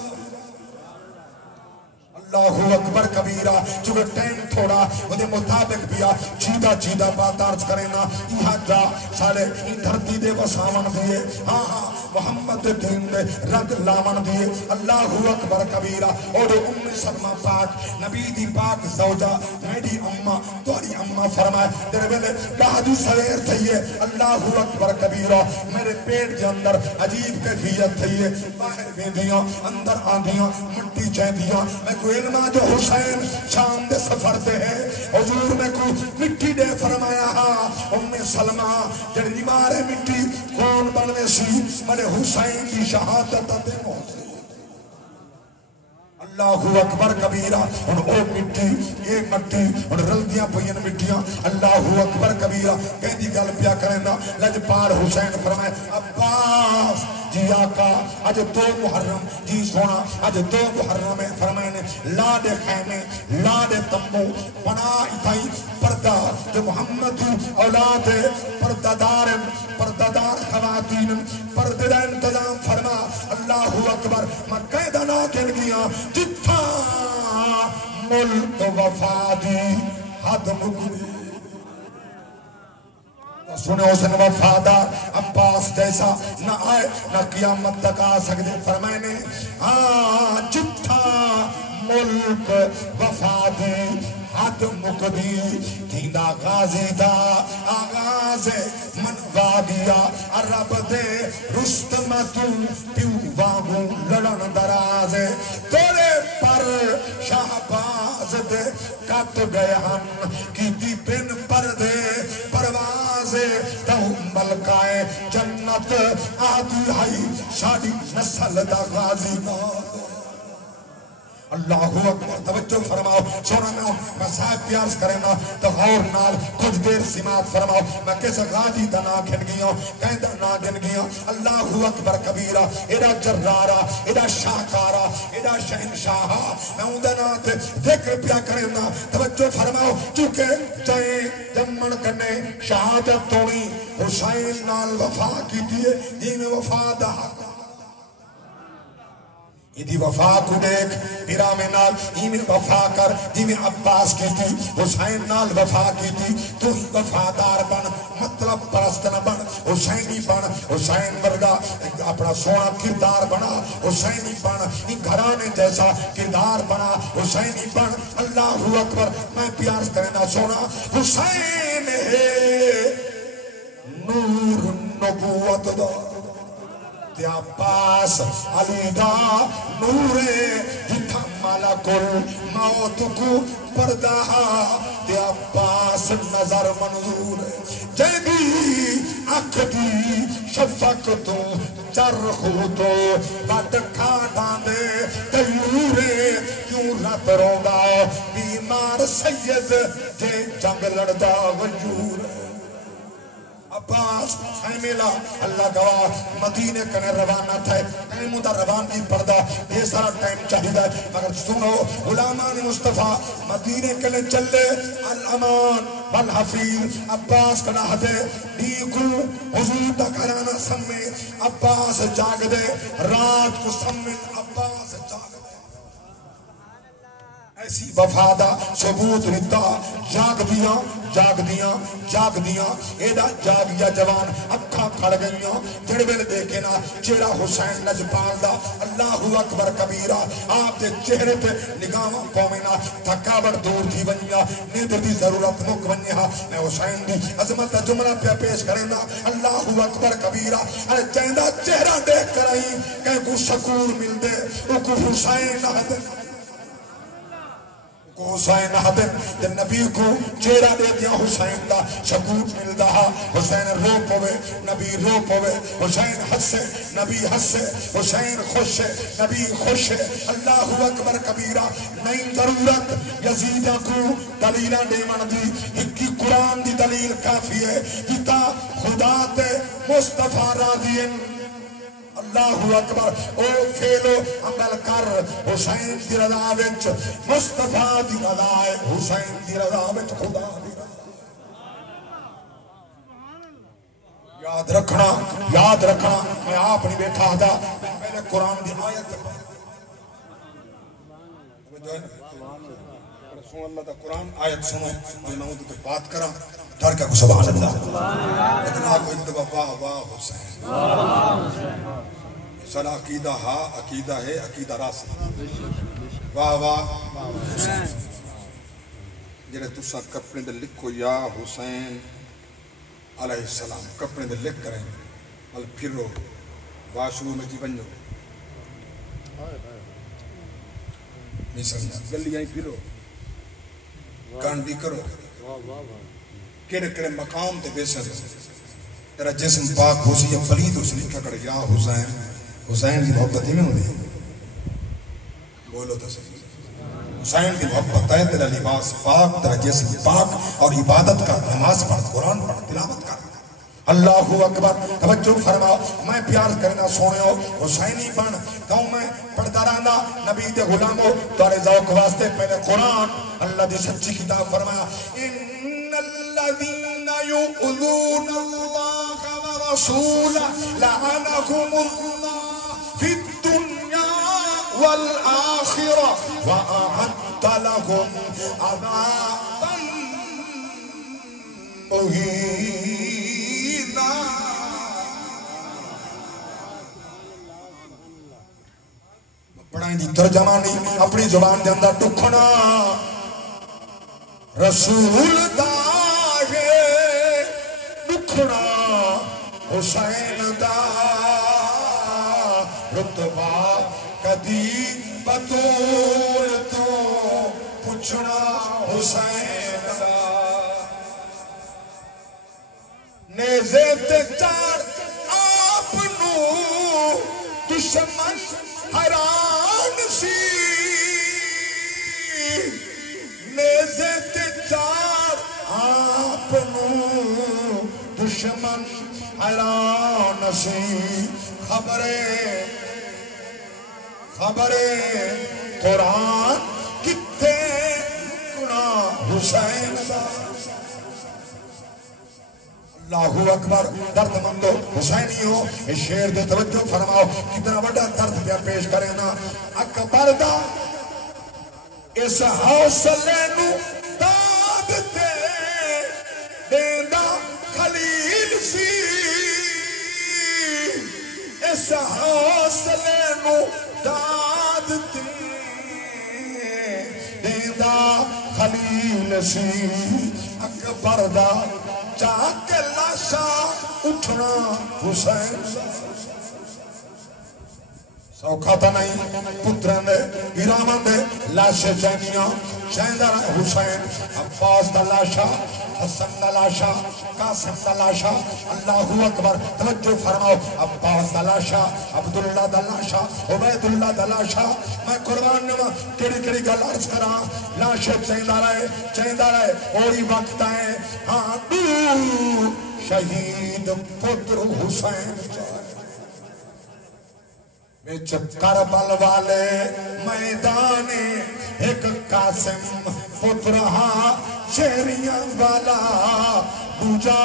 اللہ اکبر کبیرہ چونکہ ٹائم تھوڑا وہ مطابق بیا چیدہ چیدہ بات عرض کریں نا یہاں جا سارے دھرتی دے وسامن دیئے ہاں ہاں محمد دین دے رنگ لامن دیئے اللہ اکبر کبیرہ اور ام سلمہ پاک نبی دی پاک زوجہ میری اممہ تواری اممہ فرمائے تیرے بلے بہادو سویر تھئیے اللہ اکبر کبیرہ میرے پیٹ کے اندر عجیب کیفیت تھئیے باہر بیندیاں اندر آندیاں مٹی چیندیاں میں کوئی علمہ جو حسین شام دے سفر دے ہے حضور میں کو مٹی دے فرمایا ہاں ام سلمہ جڑی مارے مٹی کون بنوے سی ملے حسین کی شہادت دے موزے اللہ اکبر کبیرہ اور او مٹی اے مٹی اور رلدیاں پوین مٹیاں اللہ اکبر کبیرہ کہیں دی گل پیا کرنا لجپال حسین فرمائے عباس جی آقا آج 2 محرم جی سونا آج 2 محرم فرمائے نے لا دے خیمے لا دے تمبو بنا اتائی پردہ جو محمد اولاد پرددار خواتین پردہ انتظام فرما اللہ اکبر میں قیدہ نہ کن گیا جتھا ملک وفادی حد مگوی سنے حسن وفادار عباس جیسا نہ آئے نہ قیامت تک آ سکتے فرمائے نے جتھا ملک وفادی حد مقدی تیندہ غازی دا آغاز من وادیا عرب دے رستمتو پیو واگو لڑن دراز تیرے پر شہباز دے کٹ گئے ہم کی دی بن پر دے پرواز تو ملکائے جنت آدھی آئی شادی نسل دا غازی ناز اللہ اکبر توجہ فرماؤ سونا میں صاحب پیارس کریں نا تو غور نال کچھ دیر سماعت فرماؤ میں کس غازی دا نا گھن گیا کہیں دا نا گھن گیا اللہ اکبر کبیرہ ایڈا جرارہ ایڈا شاہکارہ ایڈا شہنشاہہ میں ہوں دا نا ذکر پیا کریں نا توجہ فرماؤ چونکہ چاہے جمن کرنے شہادت توڑی حسین نال وفا کی دیئے دین وفا دا حق ایدی وفا کو دیکھ پیرا میں نال ایمن وفا کر جیمن عباس کی تھی حسین نال وفا کی تھی تو ہی وفادار بن مطلب پرست نہ بن حسینی بن حسین ورگا اپنا سونا کردار بنا حسینی بن ان گھرانے جیسا کردار بنا حسینی بن اللہ اکبر میں پیار کرنا سونا حسین ہے نور نبوت دا عباس علی دا نورے جتھا ملکل موت کو پردہ عباس نظر منظور جیدی اکھ دی شفق تو چرخو تو بات کھاٹاں دے تیورے کیوں رت روگا بیمار سید جے جنگ لڑدا وجور عباس خیمیلا اللہ گواہ مدینے کنے روانہ تھے علم دا روان کی پردہ یہ سارا ٹائم چاہیدہ ہے مگر سنو غلامان مصطفیٰ مدینے کنے چلے الامان والحفیظ عباس کنا دے نیکو حضور دا کرانا سمیں عباس جاگ دے رات کو سمیں عباس جاگ دے ایسی وفا دا ثبوت دیتا جاگ دیاں ایڈا جاگیا جوان اکھاں کھڑ گئیاں جڑ ویلے دیکھے نا چہرہ حسین لجپال دا اللہ اکبر کبیرہ آپ دے چہرے تے نگاہاں پوینا تھکاوٹ دور تھی ونیا نیندر دی ضرورت مک ونیا میں حسین دی عظمت دا جملہ پہ پیش کریں نا اللہ اکبر کبیرہ ارے چہندہ چہرہ دیکھ کر آئی کہیں کو شکور مل دے او کو حسین نہ دے حسین آدم تے نبی کو چہرہ دے دیا حسین دا شکوت مل دہا حسین رو پوے نبی رو پوے حسین ہسے نبی ہسے حسین خوش ہے نبی خوش ہے اللہ اکبر کبیرہ نہیں ضرورت یزیدہ کو دلیلہ دیمان دی ہکی قرآن دی دلیل کافی ہے جتا خدا تے مصطفیٰ راضین اللہ اکبر او فیلو عمل کر حسین دی رضا وچ مصطفیٰ دی رضا ہے حسین دی رضا وچ خدا دی رضا یاد رکھنا میں آپ نہیں بیٹھا تھا پہلے قرآن دی آیت سن اللہ دا قرآن آیت سنو میں ان کی بات کرا ڈر کا کو سبحان اللہ اتنا کوئی دبا واہ واہ حسین سلا عقیدہ ہاں عقیدہ ہے عقیدہ راس واہ واہ حسین جنہیں تُسا کپڑے دے لکھو یا حسین علیہ السلام کپڑے دے لکھ کریں مل پھرو واشرو میں جی بنجو نہیں سمجھا گلیاں پھرو کانڈی کرو کڑے مقام تے بیسر تیرا جسم پاک ہو سی یا پلید ہو سی لکھا کر یا حسین کی محبت ہی میں ہو دی بولو تو صحیح حسین کی محبت ہے تیرا لباس پاک تیرا جسم پاک اور عبادت کر نماز پڑھ قرآن پڑھ تلاوت کر اللہ اکبر توجہ فرماؤ میں پیار کرنا سونے ہو حسینی بن کہوں میں پڑھتا رہنا نبی دے غلاموں تارے ذوق واسطے پہلے قرآن اللہ دی سچی کتاب فرمایا ان الذین یؤذون اللہ ورسولہ لعنہم اللہ فی الدنیا والآخرہ وأعد لهم عذابا مہینا پڑھائیں دی ترجمانی اپنی زبان دے اندر ٹکھنا رسول دا ہے ٹکھنا حسین دا رتبہ کدی بطول تو پوچھنا حسین دا نیزے تے چار آپ نو دشمن حیران سی نیزے تے چار آپ نو دشمن حیران سی خبرے قرآن کتے گناہ حسین دا اللہ اکبر درد مندو حسینیوں اس شیر دے توجہ فرماؤ کتنا بڑا درد پہ پیش کریں نا اکبر دا اس حوصلے نو داد تے دیندہ خلیل سی اس حوصلے نو داد تے دیندہ خلیل سی اکبر دا چاہ کے لاشا اٹھنا حسین سوکھا تا نہیں پترن دے ایرامن دے لاشے چینیاں چیندہ رہے حسین عباس دا لاشا حسن دا لاشا قاسم دا لاشا اللہ اکبر توجہ فرماؤ عباس دا لاشا عبداللہ دا لاشا عبیداللہ دا لاشا میں قربان نما کڑی گل عرض کرا لاشے چیندہ رہے اوری وقت آئے ہاں دو شہید پتر حسین وچ کربل والے میدان ایک قاسم پتر ہاں شہریاں والا دوجا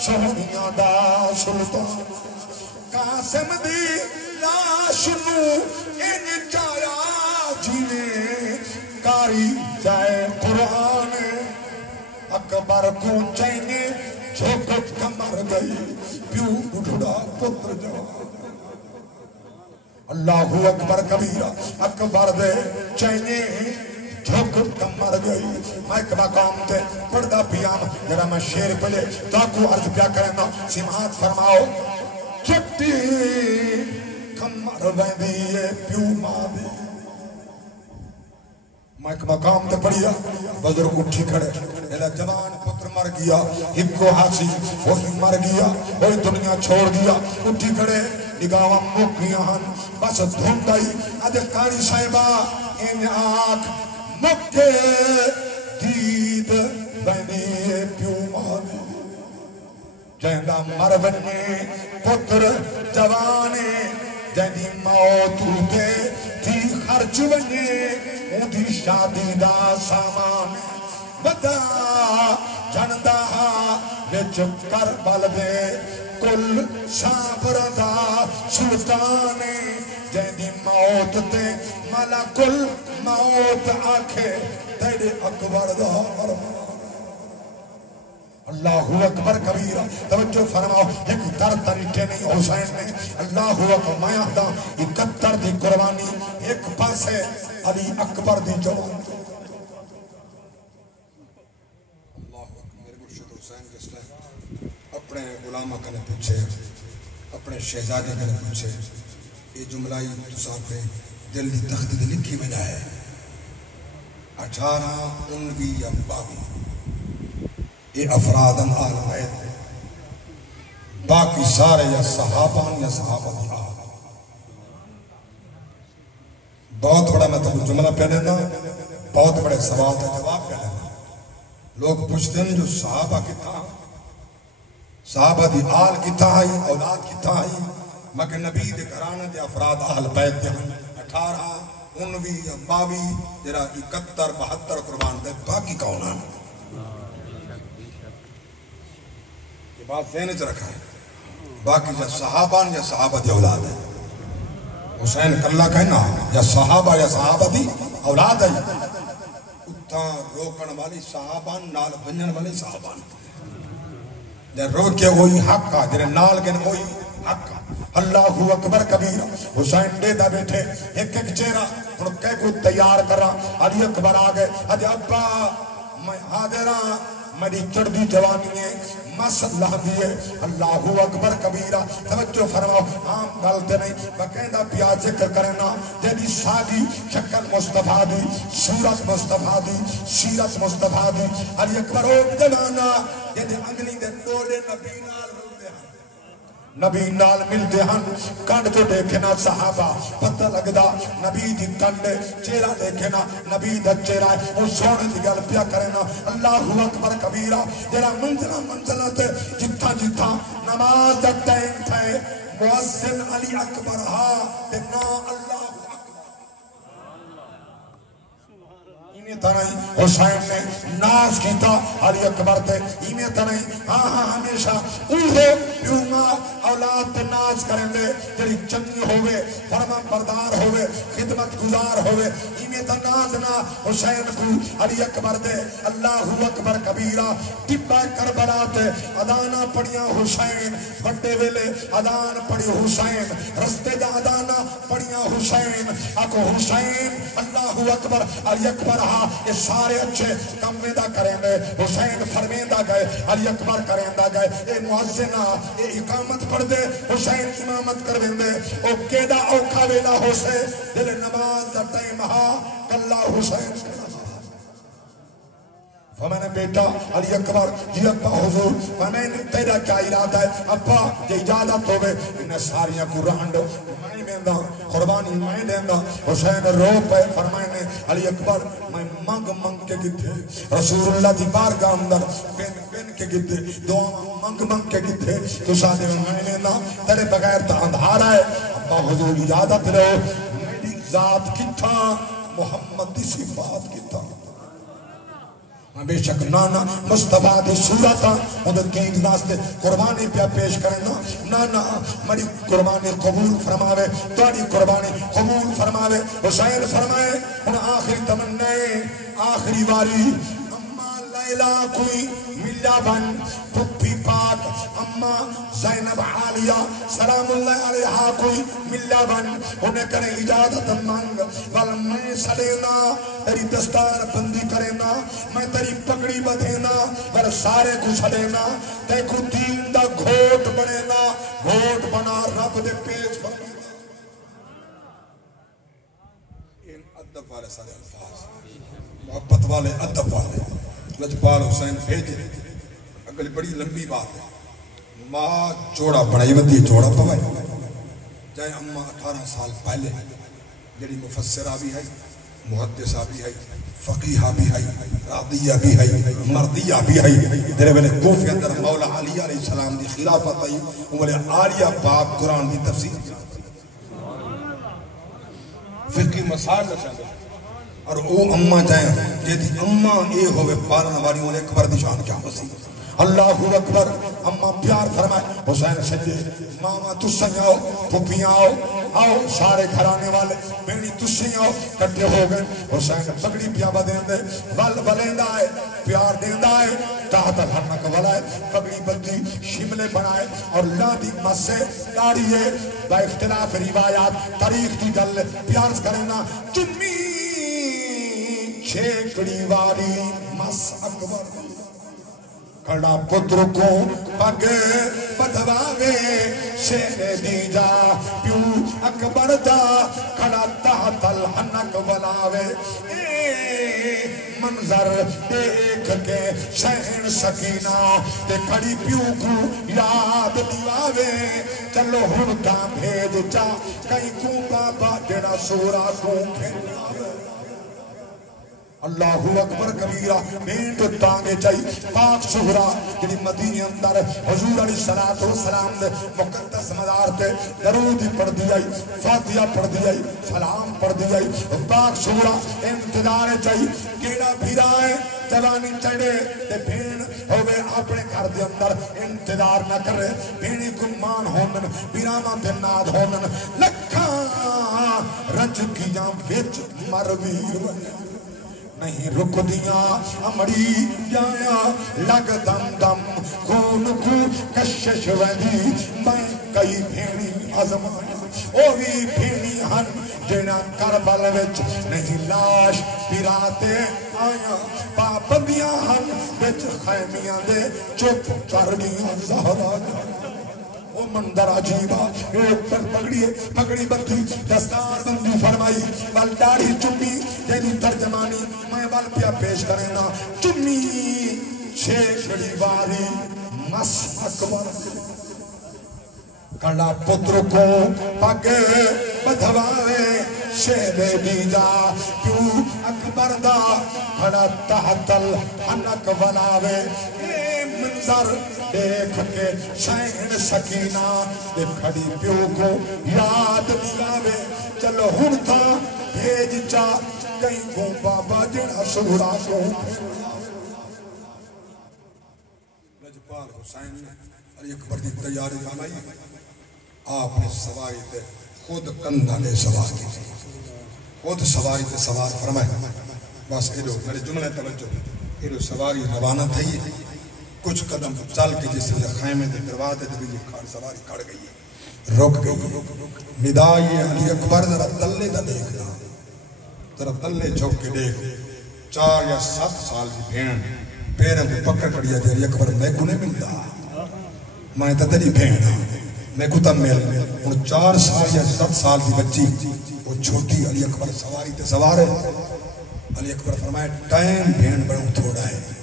شہریاں دا سلطان قاسم دی لاش نو ان چایا جیویں کاری جائے قرآن اکبر کو چینے جھوکت کمر گئی پیو اٹھڑا پتر جوان اللہ اکبر کبیرہ اکبر دے چینے جھوکت کمر گئی میں ایک مقام تے پردہ پیام جرہ میں شیر پلے تاکو عرض پیا کرنا سماعت فرماؤ چٹی کمر ویندیے پیو ماں دی میں ایک مقام تے پڑھیا بزرگ اٹھی کھڑے ایلا جوان پتر مر گیا ایک کو حاسی وہی مر گیا وہی دنیا چھوڑ دیا اٹھی کھڑے نگاہاں مکیاں ہن بس دھونڈائی ادھے کاری صاحبہ ان آنکھ مکے دید بینی پیو ماں جہندہ مرونے پتر جوانے جہندی موت ہوتے تھی خرچ بنے اُدھی شادی دا سامان بدا جھندہ وچ کربل دے کل صبر دا سلطانے جہندی موت تے ملک الموت آکھے تیرے اکبر دا ارمان اللہ اکبر کبیرہ توجہ فرماؤ ایک در تریٹے نہیں حسین نے اللہ اکبر میں آدھا 71 دی قربانی ایک پاس ہے علی اکبر دی جوان اللہ اکبر میرے مرشد حسین جس نے اپنے غلامہ کنے پوچھے اپنے شہزادے کنے پوچھے یہ جملہ تو ساتھ دل دی تخت دی لکھی میں جائے 18 19 یا 22 یہ افرادن آل آئے باقی سارے یا صحابان یا صحابت آل بہت بڑا میں تب جملہ پہ دینا بہت بڑے سوال تھے جواب پہ دینا لوگ پوچھتے ہیں جو صحابہ کی تھا صحابہ دی آل کی تھا ہی اولاد کی تھا ہی مگر نبی دے گھرانے دے افراد آل بیت دے 18 19 یا 22 جرا 71 72 قربان دے باقی کونان بات ذہن چ رکھا ہے باقی یا صحابان یا صحابہ دی اولاد ہے حسین کلہ کہنا یا صحابہ یا صحابہ دی اولاد ہے اتھا روکن والی صحابان نال بنجن والی صحابان یا روکے ہوئی حق کا جنہیں نال گن ہوئی حق کا اللہ اکبر کبیرہ حسین دیدہ بیٹھے ایک چہرہ انہوں کہہ کو تیار کرا علی اکبر آگئے ادھے ابا میں حاضران میری چڑھ دی جوانی ہے مسلح دیئے اللہ اکبر کبیرہ توجہ فرماؤ عام گلتے نہیں بقیدہ پیا ذکر کرنا جیدی سادی شکل مصطفیٰ دی صورت مصطفیٰ دی سیرت مصطفیٰ دی علی اکبر او جوانا جیدی انگلی دے دوڑے نبی نال ملتے ہیں نبی نال ملتے ہیں کنڈ تو دیکھنا صحابہ پتہ لگدا نبی دی کنڈ چہرہ دیکھنا نبی دا چہرہ ہے وہ سونے دی گل پیا کرنا اللہ اکبر کبیرہ جرا منزلہ تے جتھا جتھا نماز دا ٹائم تھے مؤذن علی اکبر ہا تے نا اللہ ایمیں تنہی حسین نے ناز کیتا علی اکبر تے ایمیں تنہی ہاں ہمیشہ اوہے پیوما اولاد تے ناز کریں دے جلی چنگی ہوئے فرما بردار ہوئے خدمت گزار ہوئے ایمیں تناز نا حسین کو علی اکبر دے اللہ اکبر کبیرہ ٹپا کربلا تے ادانا پڑیاں حسین بڑے ویلے ادان پڑی حسین رستے دا ادانا پڑیاں حسین آکو حسین اللہ اکبر علی اکبر یہ سارے اچھے کمیدہ کریں گے حسین فرمیدہ گئے علی اکبر کریں گئے اے معزنہ اے اقامت پڑھ دے حسین امامت کرویں دے او کیدہ اوکھا ویلا ہو سے دل نماز دا ٹائم ہا کلہ حسین میں نے بیٹا علی اکبر جی ابا حضور میں نے تیرا کیا ارادہ ہے ابا جی اجازت ہوئے انہیں ساریاں کو رہنڈ میں دیندہ قربانی میں دیندہ حسین رو پہ فرمائنے علی اکبر میں منگ کے گتے رسول اللہ دی بارگاہ اندر پین کے گتے دعا منگ کے گتے تو سادے میں دیندہ تیرے بغیر تا اندھارا ہے ابا حضور اجازت رہو میری ذات کی تھا محمد دی صفات کی تھا بے شک نانا مصطفیٰ دی صورت ان دین واسطے قربانی پیا پیش کرنا نانا مری قربانی قبول فرماوے تاری قربانی قبول فرماوے حسین فرمائے ان آخری تمنائے آخری واری اما لیلہ کوئی ملا بن پپی پاک اما زینب عالیہ سلام اللہ علیہا کوئی ملا بن انہیں کرے اجازت مانگ ول میں سڑینا تیری دستار بندی کرینا میں تیری پگڑی بدھینا ول سارے کو سڑینا تے کو دین دا گھوٹ بنینا گھوٹ بنا رب دے پیش فرمینا ان ادب والے سارے الفاظ محبت والے ادب والے لجپال حسین بھیجے اگلی بڑی لمبی بات ہے ماں جوڑا بڑائی ودی جوڑا پوائے جائے اممہ 18 سال پہلے جڑی مفسرہ بھی ہے محدثہ بھی ہے فقیحہ بھی ہے راضیہ بھی ہے مردیہ بھی ہے درے ویلے کوفی اندر مولا علی علیہ السلام دی خلافت ہے ویلے آریہ پاک قرآن دی تفسیر فقی مسائل نشاندے اور او اممہ جائیں جیدی اممہ اے ہوئے پالن والی انہیں اکبر دی شان کیا مسیح اللہ اکبر اممہ پیار فرمائے حسین سجدے ماما تسیں آؤ پھپیاں آؤ سارے گھرانے والے بینی تسیں آؤ کٹھے ہو گئے حسین پگڑی پیا بدین دے ول بلیندہ ہے پیار دیندہ ہے تحت الحنک ولائے پگڑی بدی شملے بنائے اور لادی مسے داڑیے با اختلاف روایات تاریخ دی گل پیار کرینا تمی چھیکڑی واری مس اکبر کڑا پتر کو پگ بدھواوے شیر دی جا پیو اکبر دا کڑا تحت الحنک بلاوے منظر دیکھ کے شہن سکینہ تے کھڑی پیو کو یاد دیواوے چلو ہن کا بھیج جا کئی کو بابا جڑا سورا کو کھیلاوے اللہ اکبر کبیرہ مینٹ تانگے چاہی پاک شہرہ جنہی مدینی اندر حضور علیہ السلام نے مقدس مدار تے درودی پڑھ دیائی فاتحہ پڑھ دیائی سلام پڑھ دیائی پاک شہرہ انتظار چاہی کیڑا بھیرا ہے جوانی چڑھے تے بھین ہوئے اپنے گھر دے اندر انتظار نہ کرے بھینی کمان ہونن بیراما تے ناد ہونن لکھاں رج کیاں وچ مرویر ہوئے نہیں رک دیا امڑی جایا لگ دم دم خون کو کشش ویدی میں کئی بھینی آزمایا او بھی بھینی ہن جنا کربل وچ نہیں لاش پیراتے آیا پابندیاں ہن وچ خیمیاں دے چپ کر گیا زہرا وہ منظر عجیبہ ایک پر پگڑی بدھی دستار بندی فرمائی بل داڑھی چمی جیدی ترجمانی میں بل پیا پیش کرینا چمی چھیکڑی واری مس اکبر کڑا پتر کو پگ بدھواوے شہد دیجا کیوں اکبر دا کھڑا تحت الحنک بلاوے منظر دیکھ کے شہن سکینہ دے کھڑی پیو کو یاد دلاوے چلو ہن تھا بھیج چا کہیں کو بابا جڑا سورا کو لجپال حسین نے علی اکبر دی تیاری فرمائی آپ نے سواری تے خود کندھا لے سوار کی خود سواری تے سوار فرمائے بس ایڈو میرے جملے توجہ ایڈو سواری روانہ تھی کچھ قدم چل کے جس سے خیمے دے دروازے دے بھی سواری کھڑ گئی ہے رک گئی ندائی علی اکبر ذرا تلے دا دیکھنا ذرا تلے چھوک کے دیکھ 4 یا 7 سال کی بھین پیروں کو پکڑ کڑیا دے علی اکبر میں کو نہیں ملتا میں تا تیری بھین میں کو تب مل ان 4 سال یا 7 سال کی بچی وہ چھوٹی علی اکبر سواری تے سوار ہے علی اکبر فرمائے ٹائم بھین بڑھوں تھوڑا ہے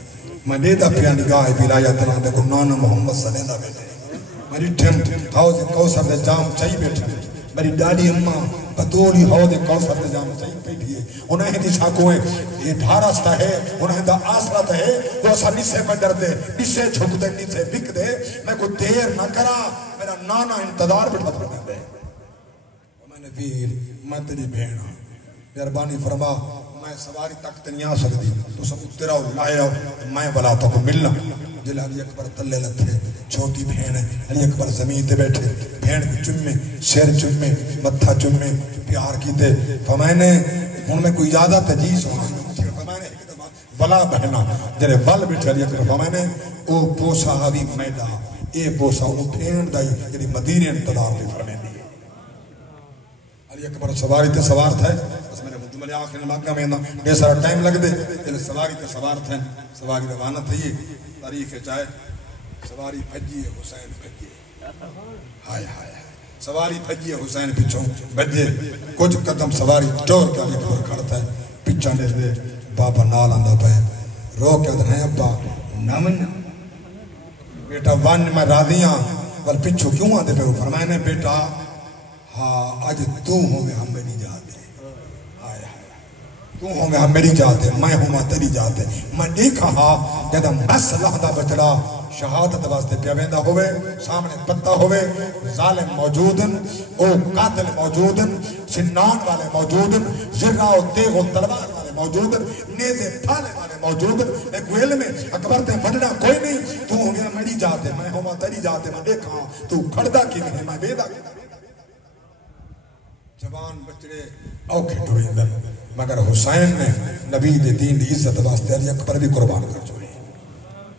میں دیدہ پیا نگاہ ولایت نہ دیکھو نانا محمد صلی اللہ علیہ وسلم میری ٹھم ہاؤ دے کوثر دے جام چاہی بیٹھا میری ڈاڈی اممہ پتولی ہاؤ دے کوثر دے جام چاہی بیٹھی ہے انہیں دی چھاکویں یہ دھارستا ہے انہیں دا آسرت ہے وہ سا نسے پر ڈر دے نسے چھک دے نسے بک دے میں کوئی دیر نہ کرا میرا نانا انتظار بیٹھا فرما دے میں نے ویر میں تیری بھینا مہربانی فرما میں سواری تک نہیں آ سکتی تو سب اترا لائے ہو میں بلا تو ملنا جل علی اکبر تلے لتھے چھوٹی بہن ہے علی اکبر زمین تے بیٹھے بہن کو چمے سر چمے متھا چمے پیار کیتے فرمائے ہن میں کوئی اجازت ہے جی سونا فرمائے بلا بہنا جڑے ول بیٹھے علی اکبر فرمائے او پوسا آوی میدا اے پوسا او بہن دائی جڑی مدینے انتظار تے فرمائے علی اکبر سواری تے سوار تھے بس میں نے جملے آخر ماکہ میں بے سارا ٹائم لگ دے جل سواری تے سوار تھے سواری روانہ تھی تاریخ چاہے سواری بھجی ہے حسین بھجی ہائے ہائے سواری بھجی ہے حسین پچھوں بھجے کچھ قدم سواری چور کے علی اکبر کھڑتا ہے پچھا دے دے بابا نال آندہ پہ رو کے ادھر ہیں ابا نمن بیٹا ون میں راضیاں ول پچھو کیوں آندے پہ فرمائے نے بیٹا ہاں آج تو ہوں گے ہم میری جاتے تو ہوں گے ہم میری جاتے میں ہوں میں تیری جاتے میں دیکھا ہاں جدہ مسئلہ دا بچڑا شہادت واسطے پیویندہ ہوئے سامنے پتہ ہوئے ظالم موجودن او قاتل موجودن سنان والے موجودن زرہ و تیغ و تلوار والے موجودن نیزے پھالے والے موجودن ایک ویل میں اکبر تے وڈنا کوئی نہیں تو ہوں گے میری جاتے میں ہوں میں تیری جاتے میں دیکھا ہاں تو کھڑدا کی نہیں میں بیدہ کی جوان بچڑے اوکھے ٹوئندن مگر حسین نے نبی دے دین دی عزت واسطے علی اکبر بھی قربان کر چوئے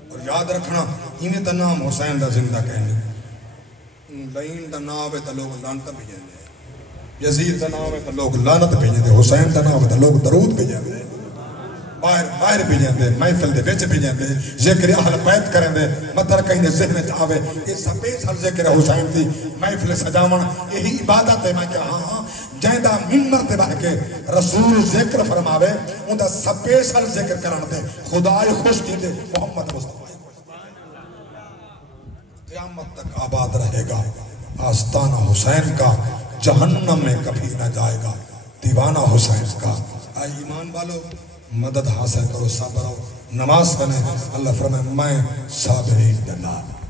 اور یاد رکھنا انہیں دا نام حسین دا زندہ کہنے لین دا نام ہے تا لوگ لانتا بھیجیں دے یزید دا نام ہے تا لوگ لانت بھیجیں دے حسین دا نام ہے تا لوگ درود بھیجیں دے باہر بھیجیں دے محفل دے بیچ بھیجیں دے ذکر اہل بیت کریں دے مطر کہیں دے ذہن چاہوے اس سپیس ہر ذکر حسین دی محفل سجاون یہی عبادت ہے میں کہا ہاں جائندہ منبر تے بہ کے رسول ذکر فرماوے ان دا سپیشل ذکر کرن تے خدای خوش دیتے محمد مصطفی قیامت تک آباد رہے گا آستانہ حسین کا جہنم میں کبھی نہ جائے گا دیوانہ حسین کا آئی ایمان والو مدد حاصل کرو صبر نماز بنے اللہ فرمائے میں صابرین دلال